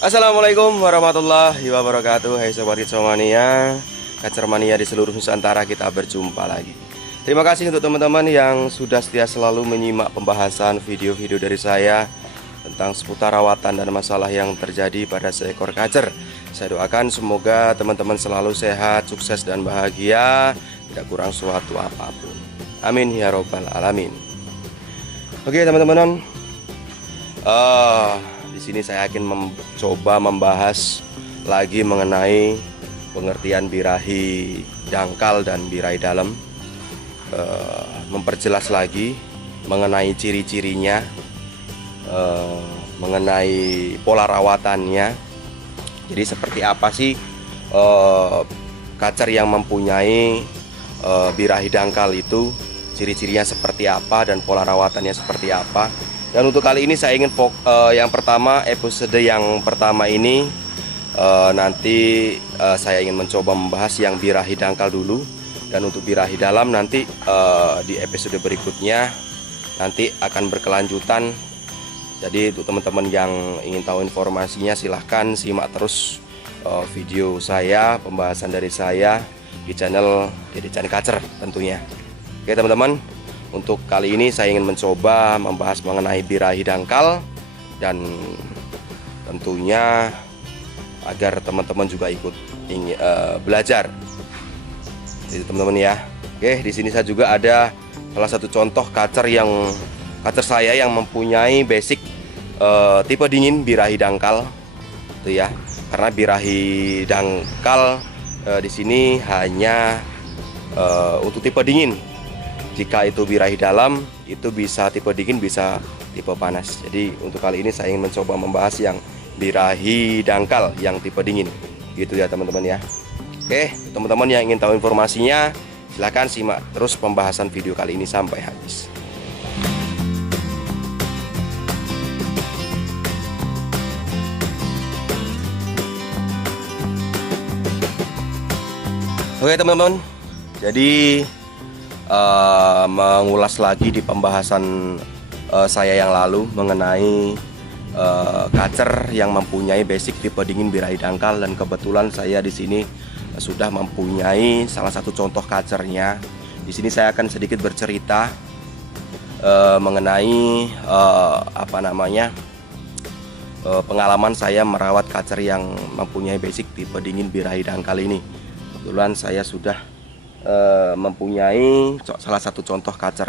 Assalamualaikum warahmatullahi wabarakatuh. Hai sobat Kicomania, Kacermania di seluruh Nusantara, kita berjumpa lagi. Terima kasih untuk teman-teman yang sudah setia selalu menyimak pembahasan video-video dari saya tentang seputar rawatan dan masalah yang terjadi pada seekor kacer. Saya doakan semoga teman-teman selalu sehat, sukses dan bahagia, tidak kurang suatu apapun. Amin ya robbal alamin. Oke teman-teman, di sini saya akan mencoba membahas lagi mengenai pengertian birahi dangkal dan birahi dalam, memperjelas lagi mengenai ciri-cirinya, mengenai pola rawatannya. Jadi seperti apa sih kacer yang mempunyai birahi dangkal itu, ciri-cirinya seperti apa dan pola rawatannya seperti apa. Dan untuk kali ini saya ingin yang pertama, episode yang pertama ini nanti saya ingin mencoba membahas yang birahi dangkal dulu. Dan untuk birahi dalam nanti di episode berikutnya nanti akan berkelanjutan. Jadi untuk teman-teman yang ingin tahu informasinya silahkan simak terus video saya, pembahasan dari saya di channel Dede Chan Kacer tentunya. Oke teman-teman, untuk kali ini saya ingin mencoba membahas mengenai birahi dangkal dan tentunya agar teman-teman juga ikut belajar. Jadi teman-teman ya. Oke, di sini saya juga ada salah satu contoh kacer saya yang mempunyai basic tipe dingin birahi dangkal itu ya. Karena birahi dangkal di sini hanya untuk tipe dingin. Jika itu birahi dalam, itu bisa tipe dingin, bisa tipe panas. Jadi untuk kali ini saya ingin mencoba membahas yang birahi dangkal yang tipe dingin. Gitu ya teman-teman ya. Oke, teman-teman yang ingin tahu informasinya, silahkan simak terus pembahasan video kali ini sampai habis. Oke teman-teman, jadi mengulas lagi di pembahasan saya yang lalu mengenai kacer yang mempunyai basic tipe dingin birahi dangkal, dan kebetulan saya di sini sudah mempunyai salah satu contoh kacernya. Di sini saya akan sedikit bercerita mengenai pengalaman saya merawat kacer yang mempunyai basic tipe dingin birahi dangkal ini. Kebetulan saya sudah mempunyai salah satu contoh kacer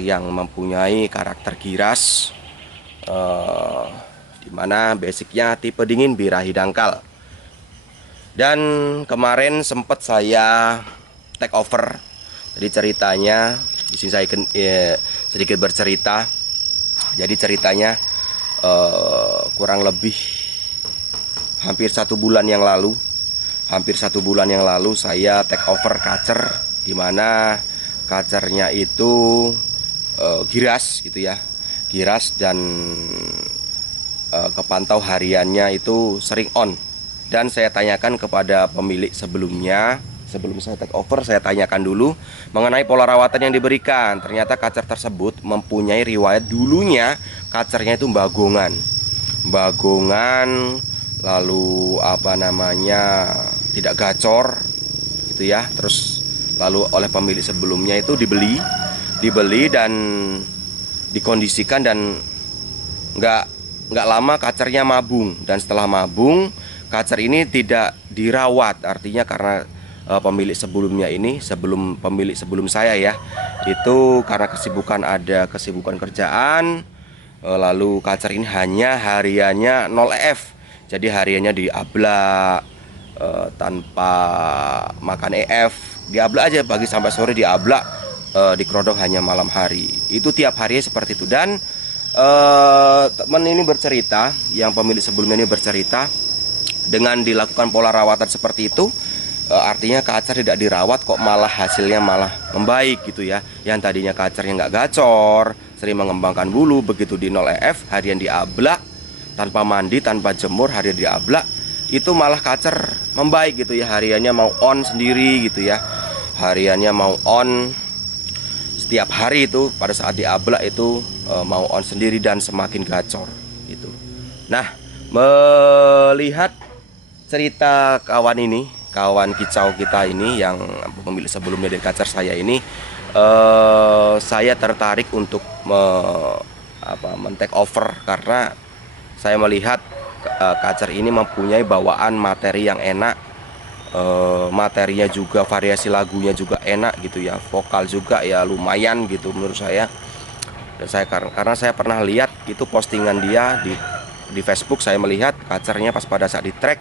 yang mempunyai karakter giras, dimana basicnya tipe dingin birahi dangkal. Dan kemarin sempat saya take over. Jadi ceritanya di sini saya sedikit bercerita. Jadi ceritanya kurang lebih hampir 1 bulan yang lalu. Saya take over kacer, dimana kacernya itu giras gitu ya, giras, dan kepantau hariannya itu sering on. Dan saya tanyakan kepada pemilik sebelumnya, sebelum saya take over, saya tanyakan dulu mengenai pola rawatan yang diberikan. Ternyata kacer tersebut mempunyai riwayat dulunya kacernya itu bagongan, lalu tidak gacor gitu ya. Terus lalu oleh pemilik sebelumnya itu dibeli dan dikondisikan, dan nggak lama kacernya mabung. Dan setelah mabung, kacer ini tidak dirawat. Artinya karena pemilik sebelumnya ini, pemilik sebelum saya ya, itu karena ada kesibukan kerjaan, lalu kacer ini hanya hariannya 0 EF. Jadi hariannya diablak tanpa makan EF, diablak aja pagi sampai sore, diablak, dikerodong hanya malam hari. Itu tiap hari seperti itu. Dan teman ini bercerita, yang pemilik sebelumnya ini bercerita, dengan dilakukan pola rawatan seperti itu, artinya kacer tidak dirawat kok malah hasilnya malah membaik gitu ya. Yang tadinya kacernya nggak gacor, sering mengembangkan bulu, begitu di 0 EF harian diablak, tanpa mandi, tanpa jemur, harian diablak, itu malah kacer membaik gitu ya. Hariannya mau on sendiri gitu ya, hariannya mau on setiap hari, itu pada saat diablak itu mau on sendiri dan semakin gacor gitu. Nah, Melihat cerita kawan ini, kawan kicau kita ini yang pemilik sebelumnya dari kacar saya ini, saya tertarik untuk men-take over karena saya melihat kacar ini mempunyai bawaan materi yang enak, materinya juga, variasi lagunya juga enak gitu ya, vokal juga ya lumayan gitu menurut saya. Dan saya karena saya pernah lihat itu postingan dia di Facebook, saya melihat kacarnya pas pada saat di track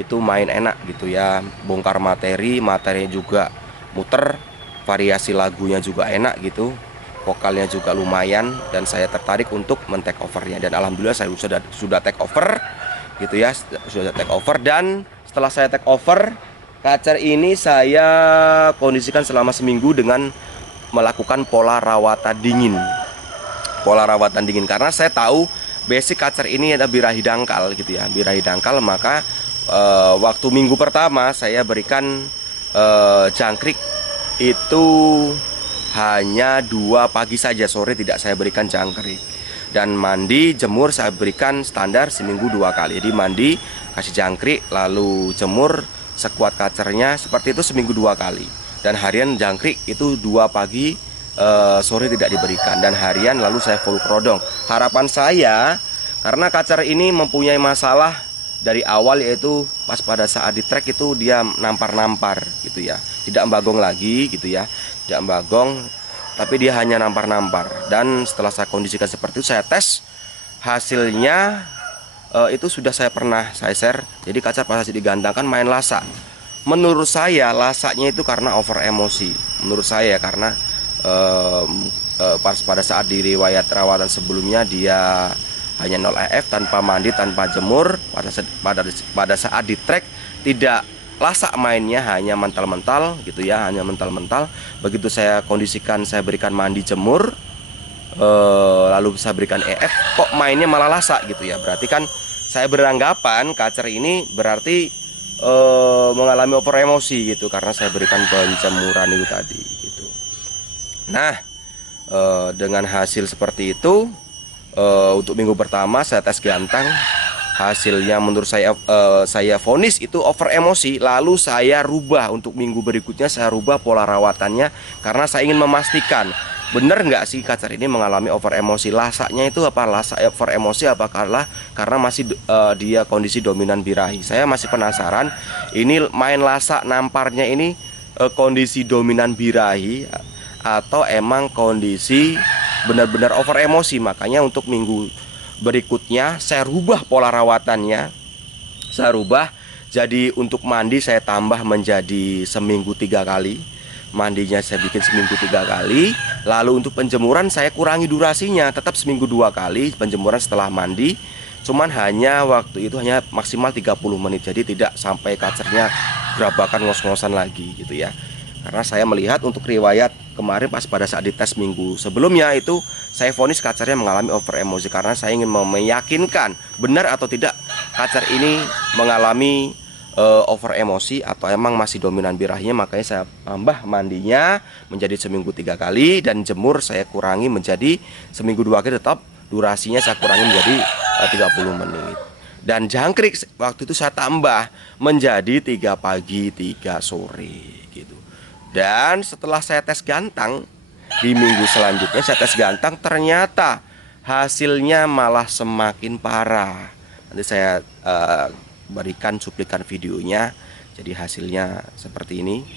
itu main enak gitu ya, bongkar materinya juga muter, variasi lagunya juga enak gitu, vokalnya juga lumayan, dan saya tertarik untuk men-take overnya. Dan alhamdulillah saya sudah take over gitu ya, sudah take over. Dan setelah saya take over, kacar ini saya kondisikan selama seminggu dengan melakukan pola rawatan dingin. Karena saya tahu basic kacar ini ada birahi dangkal gitu ya, birahi dangkal. Maka waktu minggu pertama saya berikan jangkrik itu hanya 2 pagi saja, sore tidak saya berikan jangkrik. Dan mandi jemur saya berikan standar seminggu 2 kali. Jadi mandi, kasih jangkrik, lalu jemur sekuat kacarnya, seperti itu seminggu 2 kali. Dan harian jangkrik itu 2 pagi, sore tidak diberikan, dan harian lalu saya full prodong. Harapan saya, karena kacar ini mempunyai masalah dari awal, yaitu pas pada saat di track itu dia nampar-nampar gitu ya, tidak embagong lagi gitu ya, tidak embagong, tapi dia hanya nampar-nampar. Dan setelah saya kondisikan seperti itu, saya tes hasilnya, itu sudah saya pernah saya share. Jadi kacar pas digantangkan main lasak. Menurut saya lasaknya itu karena over emosi. Menurut saya karena pas pada saat di riwayat rawatan sebelumnya dia hanya 0 EF, tanpa mandi, tanpa jemur. Pada saat di track tidak lasak mainnya, hanya mental-mental gitu ya, hanya mental-mental. Begitu saya kondisikan, saya berikan mandi, jemur, lalu saya berikan EF, kok mainnya malah lasak gitu ya. Berarti kan saya beranggapan kacar ini berarti mengalami over emosi gitu, karena saya berikan penjemuran itu tadi gitu. Nah, dengan hasil seperti itu, untuk minggu pertama saya tes gantang, hasilnya menurut saya vonis itu over emosi. Lalu saya rubah untuk minggu berikutnya, saya rubah pola rawatannya karena saya ingin memastikan benar nggak sih kacar ini mengalami over emosi. Lasaknya itu apa, lasak over emosi apakah karena masih dia kondisi dominan birahi. Saya masih penasaran, ini main lasak namparnya ini kondisi dominan birahi atau emang kondisi benar-benar over emosi. Makanya untuk minggu berikutnya saya rubah pola rawatannya, saya rubah jadi untuk mandi saya tambah menjadi seminggu 3 kali, mandinya saya bikin seminggu 3 kali. Lalu untuk penjemuran saya kurangi durasinya, tetap seminggu 2 kali penjemuran setelah mandi, cuman hanya waktu itu hanya maksimal 30 menit, jadi tidak sampai kacarnya gerabakan ngos-ngosan lagi gitu ya. Karena saya melihat untuk riwayat kemarin pas pada saat dites minggu sebelumnya itu, saya vonis kacarnya mengalami over emosi, karena saya ingin meyakinkan benar atau tidak kacar ini mengalami over emosi atau emang masih dominan birahinya. Makanya saya tambah mandinya menjadi seminggu 3 kali, dan jemur saya kurangi menjadi seminggu 2 kali, tetap durasinya saya kurangi menjadi 30 menit. Dan jangkrik waktu itu saya tambah menjadi 3 pagi 3 sore gitu. Dan setelah saya tes gantang di minggu selanjutnya, saya tes gantang, ternyata hasilnya malah semakin parah. Nanti saya berikan cuplikan videonya. Jadi hasilnya seperti ini.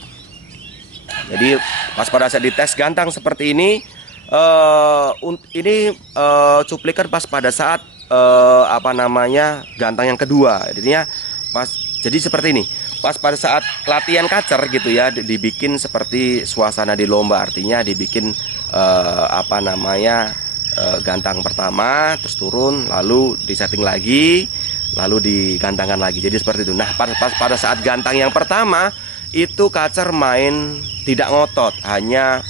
Jadi pas pada saat dites gantang seperti ini, cuplikan pas pada saat gantang yang kedua. Jadi seperti ini. Pas pada saat latihan kacar gitu ya, dibikin seperti suasana di lomba, artinya dibikin gantang pertama, terus turun, lalu disetting lagi, lalu digantangkan lagi. Jadi seperti itu. Nah, pada saat gantang yang pertama itu kacar main tidak ngotot, hanya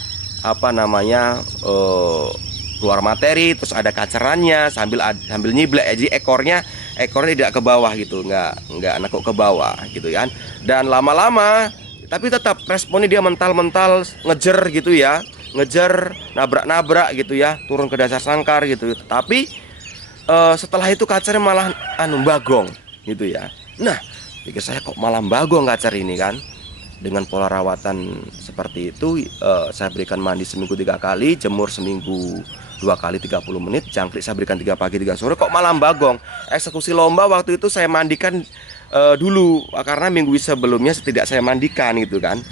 keluar materi, terus ada kacarannya sambil nyiblek. Jadi ekornya tidak ke bawah gitu, nggak nekuk ke bawah gitu kan. Dan lama-lama tapi tetap responnya dia mental-mental ngejer gitu ya, ngejer, nabrak-nabrak gitu ya, turun ke dasar sangkar gitu. Tapi setelah itu kacernya malah bagong gitu ya. Nah, pikir saya kok malah bagong kacer ini kan. Dengan pola rawatan seperti itu, saya berikan mandi seminggu 3 kali, jemur seminggu 2 kali 30 menit, jangkrik saya berikan 3 pagi 3 sore, kok malah bagong. Eksekusi lomba waktu itu saya mandikan dulu, karena minggu sebelumnya tidak saya mandikan gitu kan.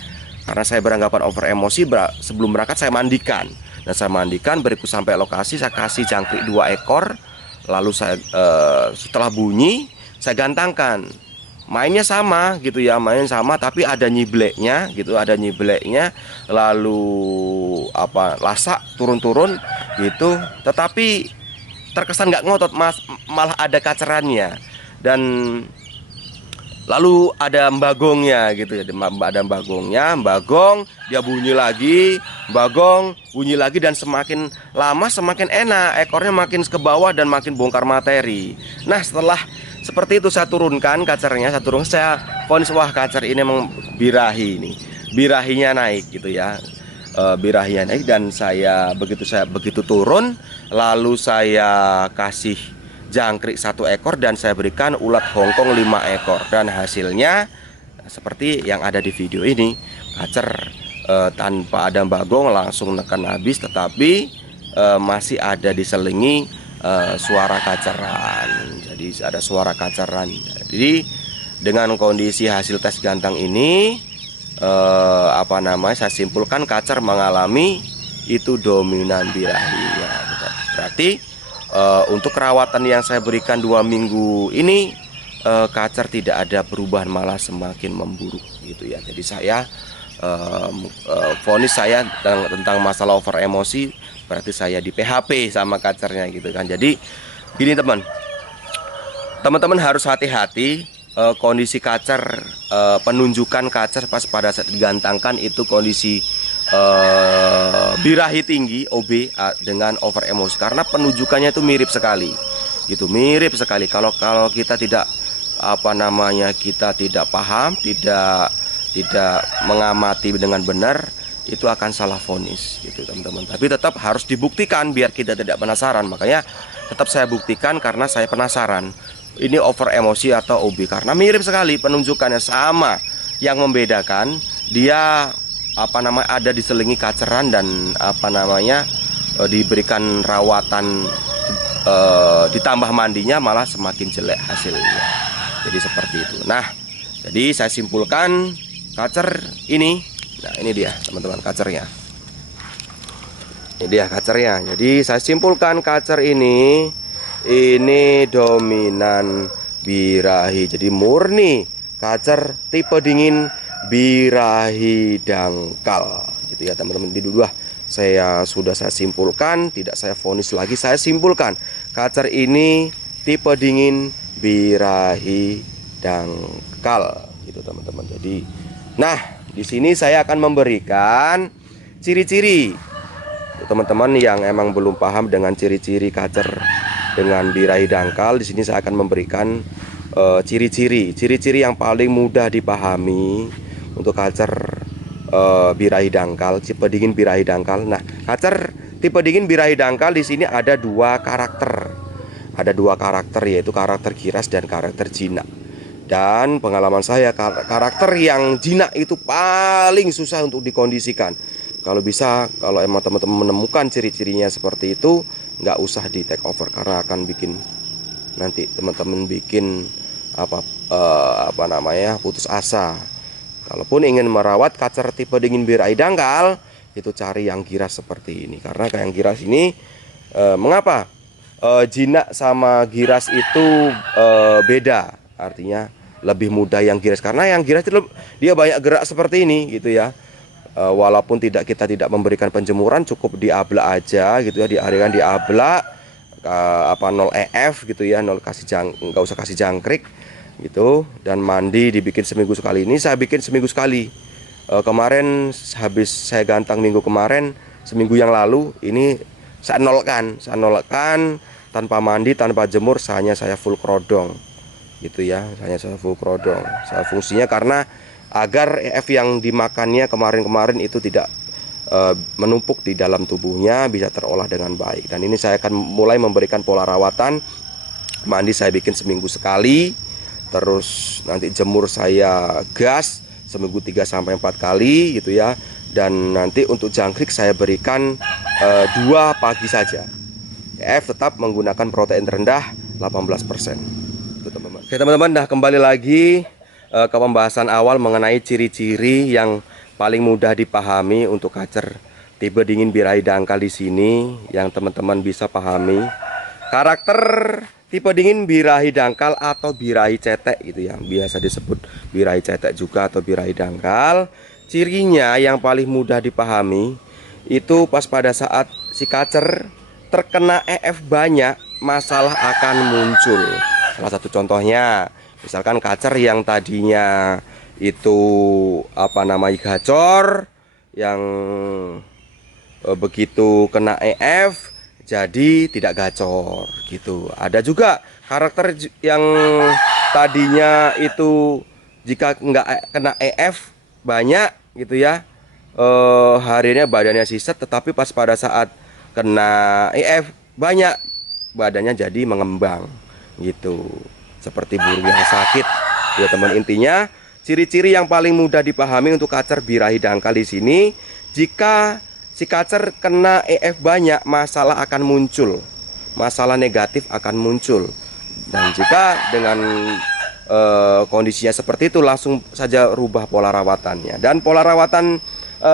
Karena saya beranggapan over emosi, sebelum berangkat saya mandikan. Dan saya mandikan, beriku sampai lokasi, saya kasih jangkrik 2 ekor. Lalu saya setelah bunyi, saya gantangkan. Mainnya sama gitu ya, main sama tapi ada nyibleknya gitu, ada nyibleknya. Lalu lasak turun-turun gitu, tetapi terkesan nggak ngotot, malah ada kacerannya. Dan lalu ada bagongnya gitu ya, ada bagong, dia bunyi lagi, bagong, bunyi lagi, dan semakin lama semakin enak, ekornya makin ke bawah dan makin bongkar materi. Nah, setelah seperti itu saya turunkan kacernya, saya vonis wah kacer ini emang birahi ini, birahinya naik gitu ya, birahinya naik. Dan saya begitu turun, lalu saya kasih jangkrik 1 ekor dan saya berikan ulat Hongkong 5 ekor, dan hasilnya seperti yang ada di video ini. Kacer tanpa ada bagong langsung nekan habis, tetapi masih ada diselingi suara kaceran. Jadi ada suara kaceran. Jadi dengan kondisi hasil tes gantang ini, saya simpulkan kacer mengalami itu dominan birahi ya. Berarti untuk perawatan yang saya berikan 2 minggu ini, kacer tidak ada perubahan, malah semakin memburuk gitu ya. Jadi saya vonis saya tentang masalah over emosi, berarti saya di PHP sama kacernya gitu kan. Jadi gini teman-teman harus hati-hati, kondisi kacer, penunjukan kacer pas pada saat digantangkan itu kondisi birahi tinggi OB dengan over emosi, karena penunjukannya itu mirip sekali gitu, mirip sekali. Kalau kita tidak kita tidak paham, tidak mengamati dengan benar, itu akan salah vonis gitu teman-teman. Tapi tetap harus dibuktikan biar kita tidak penasaran. Makanya tetap saya buktikan karena saya penasaran ini over emosi atau OB, karena mirip sekali penunjukannya sama. Yang membedakan dia ada diselingi kaceran dan diberikan rawatan, ditambah mandinya malah semakin jelek hasilnya. Jadi seperti itu. Nah, jadi saya simpulkan kacer ini. Nah, ini dia teman-teman kacernya. Ini dia kacernya. Jadi saya simpulkan kacer ini dominan birahi. Jadi murni kacer tipe dingin birahi dangkal gitu ya teman-teman. Di dua saya simpulkan, tidak saya vonis lagi, saya simpulkan kacer ini tipe dingin birahi dangkal gitu teman-teman. Jadi nah, di sini saya akan memberikan ciri-ciri teman-teman yang emang belum paham dengan ciri-ciri kacer dengan birahi dangkal. Di sini saya akan memberikan ciri-ciri yang paling mudah dipahami untuk kacer birahi dangkal, tipe dingin birahi dangkal. Nah, kacer tipe dingin birahi dangkal di sini ada 2 karakter. Ada 2 karakter, yaitu karakter giras dan karakter jinak. Dan pengalaman saya, karakter yang jinak itu paling susah untuk dikondisikan. Kalau bisa, kalau emang teman-teman menemukan ciri-cirinya seperti itu, nggak usah di take over, karena akan bikin nanti teman-teman bikin putus asa. Kalaupun ingin merawat kacer tipe dingin birahi dangkal, itu cari yang giras seperti ini. Karena kayak yang giras ini, mengapa jinak sama giras itu beda? Artinya lebih mudah yang giras, karena yang giras itu dia banyak gerak seperti ini gitu ya. Walaupun kita tidak memberikan penjemuran, cukup diablak aja gitu ya, diarikan diablak 0 EF gitu ya, nggak usah kasih jangkrik gitu, dan mandi dibikin seminggu sekali. Ini saya bikin seminggu sekali. Kemarin habis saya gantang minggu kemarin, seminggu yang lalu ini saya nolkan tanpa mandi, tanpa jemur, hanya saya full krodong gitu ya, hanya saya full krodong. Saya fungsinya karena agar EF yang dimakannya kemarin-kemarin itu tidak menumpuk di dalam tubuhnya, bisa terolah dengan baik. Dan ini saya akan mulai memberikan pola rawatan Mandi saya bikin seminggu sekali, terus nanti jemur saya gas seminggu 3-4 kali gitu ya. Dan nanti untuk jangkrik saya berikan 2 pagi saja. EF tetap menggunakan protein rendah 18%. Itu teman-teman. Oke teman-teman, nah kembali lagi ke pembahasan awal mengenai ciri-ciri yang paling mudah dipahami untuk kacer tipe dingin birahi dangkal di sini yang teman-teman bisa pahami. Karakter tipe dingin birahi dangkal atau birahi cetek gitu ya, biasa disebut birahi cetek juga atau birahi dangkal. Cirinya yang paling mudah dipahami itu pas pada saat si kacer terkena EF banyak, masalah akan muncul. Salah satu contohnya, misalkan kacer yang tadinya itu gacor, yang begitu kena EF jadi tidak gacor gitu. Ada juga karakter yang tadinya itu jika nggak kena EF banyak gitu ya, harinya badannya siset, tetapi pas pada saat kena EF banyak badannya jadi mengembang gitu, seperti burung yang sakit ya teman. Intinya ciri-ciri yang paling mudah dipahami untuk kacer birahi dangkal di sini, jika si kacer kena EF banyak, masalah akan muncul, masalah negatif akan muncul. Dan jika dengan kondisinya seperti itu, langsung saja rubah pola rawatannya. Dan pola rawatan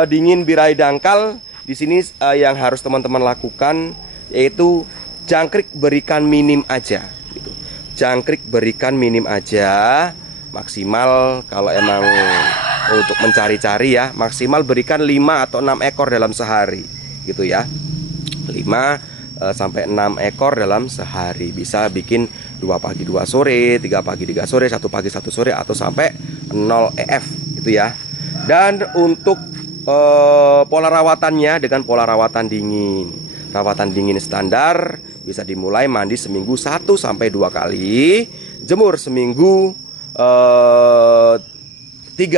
dingin birahi dangkal di sini yang harus teman-teman lakukan yaitu jangkrik berikan minim aja gitu. Jangkrik berikan minim aja, maksimal kalau emang untuk mencari-cari ya, maksimal berikan 5 atau 6 ekor dalam sehari gitu ya. 5 sampai 6 ekor dalam sehari. Bisa bikin 2 pagi 2 sore, 3 pagi 3 sore, 1 pagi 1 sore, atau sampai 0 EF gitu ya. Dan untuk pola rawatannya dengan pola rawatan dingin. Rawatan dingin standar bisa dimulai mandi seminggu 1 sampai 2 kali, jemur seminggu 3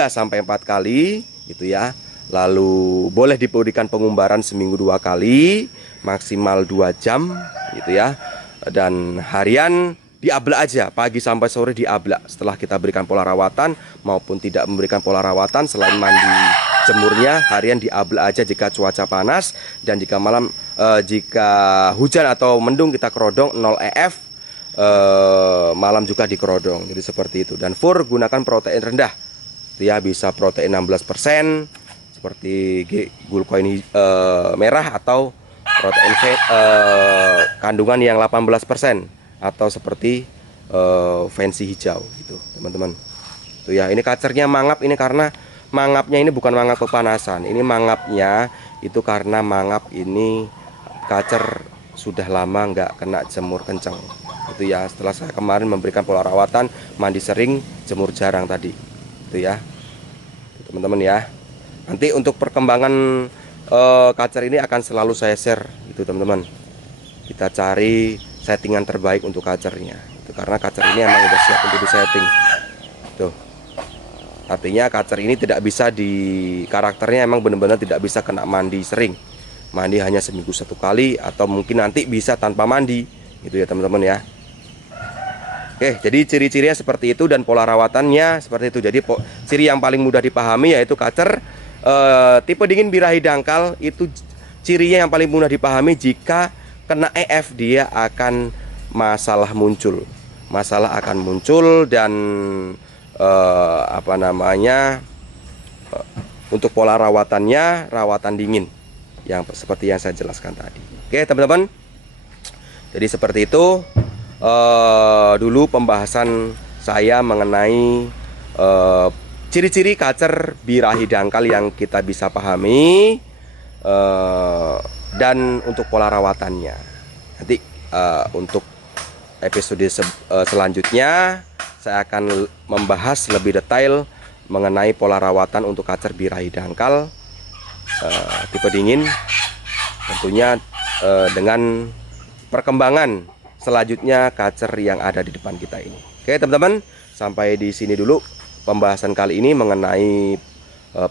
sampai 4 kali gitu ya. Lalu boleh diberikan pengumbaran seminggu 2 kali, maksimal 2 jam gitu ya. Dan harian diablak aja, pagi sampai sore diablak. Setelah kita berikan pola rawatan maupun tidak memberikan pola rawatan, selain mandi jemurnya, harian diablak aja jika cuaca panas. Dan jika malam jika hujan atau mendung kita kerodong 0 EF, malam juga dikerodong. Jadi seperti itu. Dan fur gunakan protein rendah itu ya, bisa protein 16% seperti gulkoin merah, atau protein kandungan yang 18% atau seperti fancy hijau gitu teman-teman. Tuh ya, ini kacernya mangap ini karena mangapnya ini bukan mangap kepanasan. Ini mangapnya itu karena mangap ini kacer sudah lama nggak kena jemur kencang. Itu ya, setelah saya kemarin memberikan pola rawatan, mandi sering, jemur jarang tadi. Itu ya teman-teman ya. Nanti untuk perkembangan kacer ini akan selalu saya share itu teman-teman. Kita cari settingan terbaik untuk kacernya itu, karena kacer ini emang udah siap untuk disetting tuh. Artinya kacer ini tidak bisa karakternya emang benar-benar tidak bisa kena mandi sering. Mandi hanya seminggu 1 kali, atau mungkin nanti bisa tanpa mandi gitu ya teman-teman ya. Oke, jadi ciri-cirinya seperti itu dan pola rawatannya seperti itu. Jadi ciri yang paling mudah dipahami yaitu kacer tipe dingin birahi dangkal itu cirinya yang paling mudah dipahami, jika kena EF dia akan masalah muncul. Masalah akan muncul dan untuk pola rawatannya rawatan dingin yang seperti yang saya jelaskan tadi. Oke teman-teman, jadi seperti itu dulu pembahasan saya mengenai ciri-ciri kacer birahi dangkal yang kita bisa pahami, dan untuk pola rawatannya. Nanti untuk episode selanjutnya saya akan membahas lebih detail mengenai pola rawatan untuk kacer birahi dangkal tipe dingin, tentunya dengan perkembangan selanjutnya kacer yang ada di depan kita ini. Oke teman-teman, sampai di sini dulu pembahasan kali ini mengenai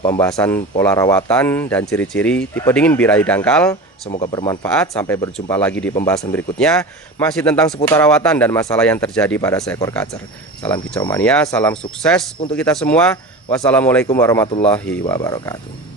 pembahasan pola rawatan dan ciri-ciri tipe dingin birahi dangkal. Semoga bermanfaat. Sampai berjumpa lagi di pembahasan berikutnya, masih tentang seputar rawatan dan masalah yang terjadi pada seekor kacer. Salam kicau mania, salam sukses untuk kita semua. Wassalamualaikum warahmatullahi wabarakatuh.